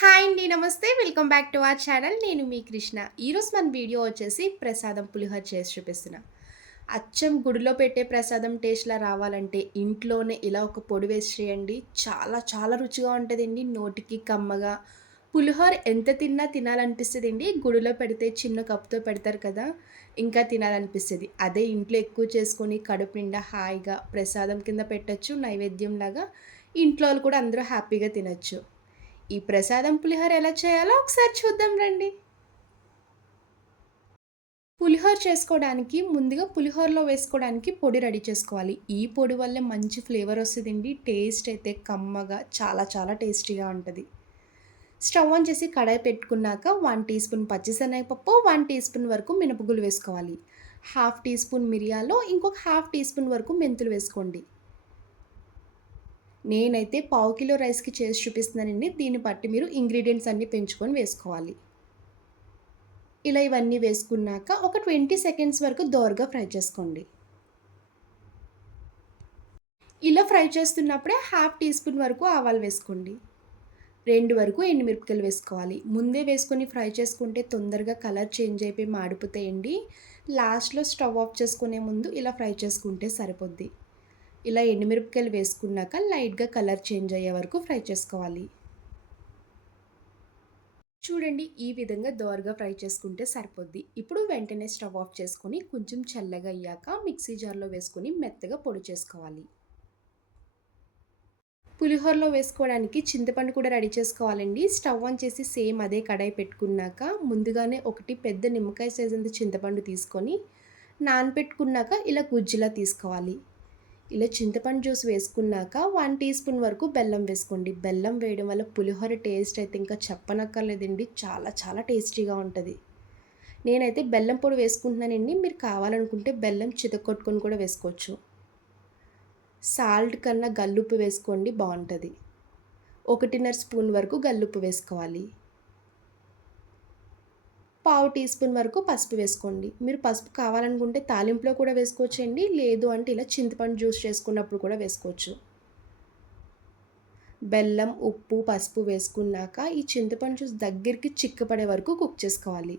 Hi అండి నమస్తే. Welcome back to our channel. నేను మీ కృష్ణ. ఈరోజు మన వీడియో వచ్చేసి ప్రసాదం పులిహోర చేసి చూపిస్తున్నా. అచ్చం గుడిలో పెట్టే ప్రసాదం టేస్ట్లా రావాలంటే ఇంట్లోనే ఇలా ఒక పొడి వేసి చేయండి. చాలా చాలా రుచిగా ఉంటుందండి. నోటికి కమ్మగా. పులిహోర ఎంత తిన్నా తినాలనిపిస్తుంది అండి గుడిలో పెడితే చిన్న కప్పుతో పెడతారు కదా ఇంకా తినాలనిపిస్తుంది. అదే ఇంట్లో ఎక్కువ చేసుకొని కడుపు నిండా హాయిగా ప్రసాదం కింద పెట్టచ్చు నైవేద్యం లాగా. ఇంట్లో వాళ్ళు కూడా అందరూ హ్యాపీగా తినచ్చు. ఈ ప్రసాదం పులిహోర ఎలా చేయాలో ఒకసారి చూద్దాం రండి. పులిహోర చేసుకోవడానికి ముందుగా పులిహోరలో వేసుకోవడానికి పొడి రెడీ చేసుకోవాలి. ఈ పొడి వల్లే మంచి ఫ్లేవర్ వస్తుందండి. టేస్ట్ అయితే కమ్మగా చాలా చాలా టేస్టీగా ఉంటుంది. స్టవ్ ఆన్ చేసి కడాయి పెట్టుకున్నాక వన్ టీ స్పూన్ పచ్చిశనగపప్పు వన్ టీ స్పూన్ వరకు మినపగులు వేసుకోవాలి. హాఫ్ టీ స్పూన్ మిరియాలు ఇంకొక హాఫ్ టీ స్పూన్ వరకు మెంతులు వేసుకోండి. నేనైతే పావు కిలో రైస్కి చేసి చూపిస్తున్నానండి. దీన్ని బట్టి మీరు ఇంగ్రీడియంట్స్ అన్నీ పెంచుకొని వేసుకోవాలి. ఇలా ఇవన్నీ వేసుకున్నాక ఒక ట్వంటీ సెకండ్స్ వరకు దోరగా ఫ్రై చేసుకోండి. ఇలా ఫ్రై చేస్తున్నప్పుడే హాఫ్ టీ స్పూన్ వరకు ఆవాలు వేసుకోండి. రెండు వరకు ఎండుమిరపకాయలు వేసుకోవాలి. ముందే వేసుకొని ఫ్రై చేసుకుంటే తొందరగా కలర్ చేంజ్ అయిపోయి మాడిపోతాయండి. లాస్ట్లో స్టవ్ ఆఫ్ చేసుకునే ముందు ఇలా ఫ్రై చేసుకుంటే సరిపోద్ది. ఇలా ఎండుమిరపకాయలు వేసుకున్నాక లైట్గా కలర్ చేంజ్ అయ్యే వరకు ఫ్రై చేసుకోవాలి. చూడండి ఈ విధంగా దోరగా ఫ్రై చేసుకుంటే సరిపోద్ది. ఇప్పుడు వెంటనే స్టవ్ ఆఫ్ చేసుకొని కొంచెం చల్లగా అయ్యాక మిక్సీ జార్లో వేసుకొని మెత్తగా పొడి చేసుకోవాలి. పులిహోరలో వేసుకోవడానికి చింతపండు కూడా రెడీ చేసుకోవాలండి. స్టవ్ ఆన్ చేసి సేమ్ అదే కడాయి పెట్టుకున్నాక ముందుగానే ఒకటి పెద్ద నిమ్మకాయ సైజంత చింతపండు తీసుకొని నానపెట్టుకున్నాక ఇలా గుజ్జులా తీసుకోవాలి. ఇలా చింతపండు జ్యూస్ వేసుకున్నాక వన్ టీ స్పూన్ వరకు బెల్లం వేసుకోండి. బెల్లం వేయడం వల్ల పులిహోర టేస్ట్ అయితే ఇంకా చెప్పనక్కర్లేదండి. చాలా చాలా టేస్టీగా ఉంటుంది. నేనైతే బెల్లం పొడి వేసుకుంటున్నానండి. మీరు కావాలనుకుంటే బెల్లం చితకొట్టుకొని కూడా వేసుకోవచ్చు. సాల్ట్ కన్నా గల్లుప్పు వేసుకోండి బాగుంటుంది. ఒకటిన్నర స్పూన్ వరకు గల్లుప్పు వేసుకోవాలి. పావు టీ స్పూన్ వరకు పసుపు వేసుకోండి. మీరు పసుపు కావాలనుకుంటే తాలింపులో కూడా వేసుకోవచ్చండి. లేదు అంటే ఇలా చింతపండు జ్యూస్ చేసుకున్నప్పుడు కూడా వేసుకోవచ్చు. బెల్లం ఉప్పు పసుపు వేసుకున్నాక ఈ చింతపండు జ్యూస్ దగ్గరికి చిక్కపడే వరకు కుక్ చేసుకోవాలి.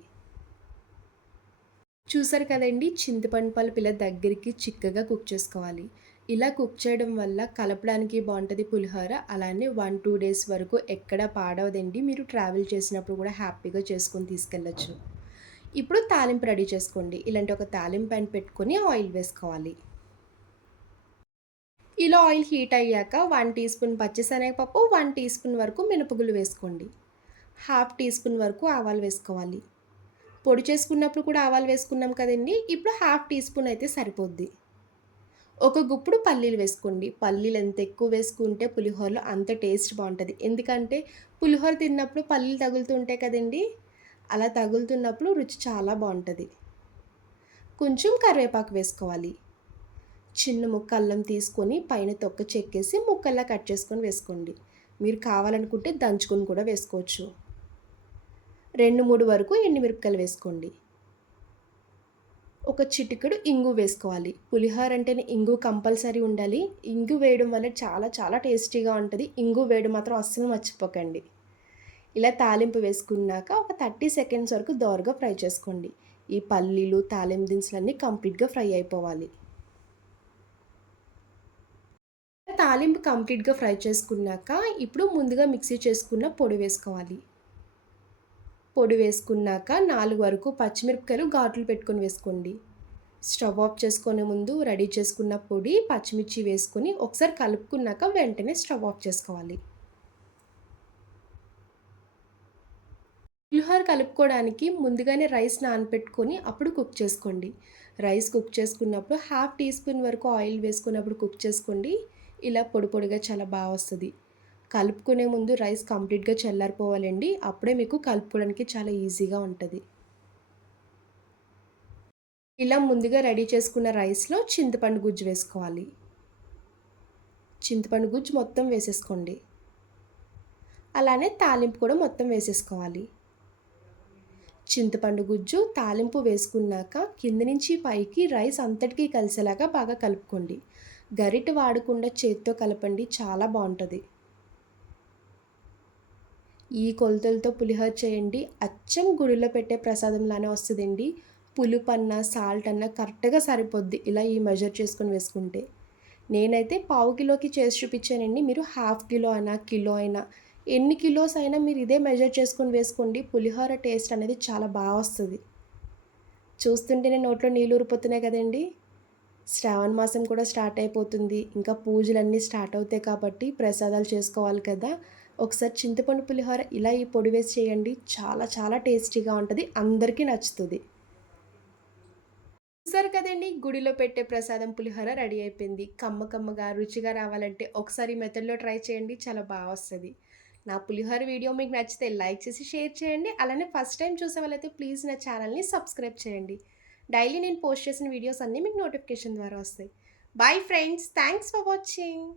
చూసారు కదండి? చింతపండు పలుపు ఇలా దగ్గరికి చిక్కగా కుక్ చేసుకోవాలి. ఇలా కుక్ చేయడం వల్ల కలపడానికి బాగుంటుంది పులిహోర. అలానే వన్ టూ డేస్ వరకు ఎక్కడ పాడవదండి. మీరు ట్రావెల్ చేసినప్పుడు కూడా హ్యాపీగా చేసుకొని తీసుకెళ్ళచ్చు. ఇప్పుడు తాలింపు రెడీ చేసుకోండి. ఇలాంటి ఒక తాలింపు ప్యాన్ పెట్టుకొని ఆయిల్ వేసుకోవాలి. ఇలా ఆయిల్ హీట్ అయ్యాక వన్ టీ స్పూన్ పచ్చిశనగపప్పు వన్ టీ స్పూన్ వరకు మినపగులు వేసుకోండి. హాఫ్ టీ స్పూన్ వరకు ఆవాలు వేసుకోవాలి. పొడి చేసుకున్నప్పుడు కూడా ఆవాలు వేసుకున్నాం కదండి. ఇప్పుడు హాఫ్ టీ స్పూన్ అయితే సరిపోద్ది. ఒక గుప్పుడు పల్లీలు వేసుకోండి. పల్లీలు ఎంత ఎక్కువ వేసుకుంటే పులిహోరలో అంత టేస్ట్ బాగుంటుంది. ఎందుకంటే పులిహోర తిన్నప్పుడు పల్లీలు తగులుతుంటాయి కదండి? అలా తగులుతున్నప్పుడు రుచి చాలా బాగుంటుంది. కొంచెం కరివేపాకు వేసుకోవాలి. చిన్న ముక్క అల్లం తీసుకొని పైన తొక్క చెక్కేసి ముక్కల్లా కట్ చేసుకొని వేసుకోండి. మీరు కావాలనుకుంటే దంచుకొని కూడా వేసుకోవచ్చు. రెండు మూడు వరకు ఎండుమిరపకాయలు వేసుకోండి. ఒక చిటికెడు ఇంగు వేసుకోవాలి. పులిహోర అంటేనే ఇంగు కంపల్సరీ ఉండాలి. ఇంగు వేయడం వల్ల చాలా చాలా టేస్టీగా ఉంటుంది. ఇంగు వేయడం మాత్రం అస్సలు మర్చిపోకండి. ఇలా తాలింపు వేసుకున్నాక ఒక థర్టీ సెకండ్స్ వరకు దోరగా ఫ్రై చేసుకోండి. ఈ పల్లీలు తాలింపు దినుసులన్నీ కంప్లీట్గా ఫ్రై అయిపోవాలి. తాలింపు కంప్లీట్గా ఫ్రై చేసుకున్నాక ఇప్పుడు ముందుగా మిక్సీ చేసుకున్న పొడి వేసుకోవాలి. పొడి వేసుకున్నాక నాలుగు వరకు పచ్చిమిరపకాయలు ఘాట్లు పెట్టుకొని వేసుకోండి. స్టవ్ ఆఫ్ చేసుకునే ముందు రెడీ చేసుకున్న పొడి పచ్చిమిర్చి వేసుకొని ఒకసారి కలుపుకున్నాక వెంటనే స్టవ్ ఆఫ్ చేసుకోవాలి. పులిహోర కలుపుకోవడానికి ముందుగానే రైస్ నానపెట్టుకొని అప్పుడు కుక్ చేసుకోండి. రైస్ కుక్ చేసుకున్నప్పుడు హాఫ్ టీ స్పూన్ వరకు ఆయిల్ వేసుకున్నప్పుడు కుక్ చేసుకోండి. ఇలా పొడి పొడిగా చాలా బాగా వస్తుంది. కలుపుకునే ముందు రైస్ కంప్లీట్గా చల్లారిపోవాలండి. అప్పుడే మీకు కలుపుకోవడానికి చాలా ఈజీగా ఉంటుంది. ఇలా ముందుగా రెడీ చేసుకున్న రైస్లో చింతపండు గుజ్జు వేసుకోవాలి. చింతపండు గుజ్జు మొత్తం వేసేసుకోండి. అలానే తాలింపు కూడా మొత్తం వేసేసుకోవాలి. చింతపండు గుజ్జు తాలింపు వేసుకున్నాక కింద నుంచి పైకి రైస్ అంతటికీ కలిసేలాగా బాగా కలుపుకోండి. గరిట వాడకుండా చేత్తో కలపండి చాలా బాగుంటుంది. ఈ కొలతలతో పులిహోర చేయండి. అచ్చం గుడిలో పెట్టే ప్రసాదంలానే వస్తుందండి. పులుపు అన్న సాల్ట్ అన్న కరెక్ట్గా సరిపోద్ది ఇలా ఈ మెజర్ చేసుకొని వేసుకుంటే. నేనైతే పావు కిలోకి చేసి చూపించానండి. మీరు హాఫ్ కిలో అయినా కిలో అయినా ఎన్ని కిలోస్ అయినా మీరు ఇదే మెజర్ చేసుకొని వేసుకోండి. పులిహోర టేస్ట్ అనేది చాలా బాగా వస్తుంది. చూస్తుంటేనే నోట్లో నీళ్ళు ఊరిపోతున్నాయి కదండి. శ్రావణ మాసం కూడా స్టార్ట్ అయిపోతుంది. ఇంకా పూజలన్నీ స్టార్ట్ అవుతాయి కాబట్టి ప్రసాదాలు చేసుకోవాలి కదా. ఒకసారి చింతపండు పులిహోర ఇలా ఈ పొడి వేసి చేయండి. చాలా చాలా టేస్టీగా ఉంటుంది. అందరికీ నచ్చుతుంది. చూసారు కదండి గుడిలో పెట్టే ప్రసాదం పులిహోర రెడీ అయిపోయింది. కమ్మ కమ్మగా రుచిగా రావాలంటే ఒకసారి మెథడ్లో ట్రై చేయండి. చాలా బాగా వస్తుంది. నా పులిహోర వీడియో మీకు నచ్చితే లైక్ చేసి షేర్ చేయండి. అలానే ఫస్ట్ టైం చూసే వాళ్ళైతే ప్లీజ్ నా ఛానల్ని సబ్స్క్రైబ్ చేయండి. డైలీ నేను పోస్ట్ చేసిన వీడియోస్ అన్నీ మీకు నోటిఫికేషన్ ద్వారా వస్తాయి. Bye friends thanks for watching.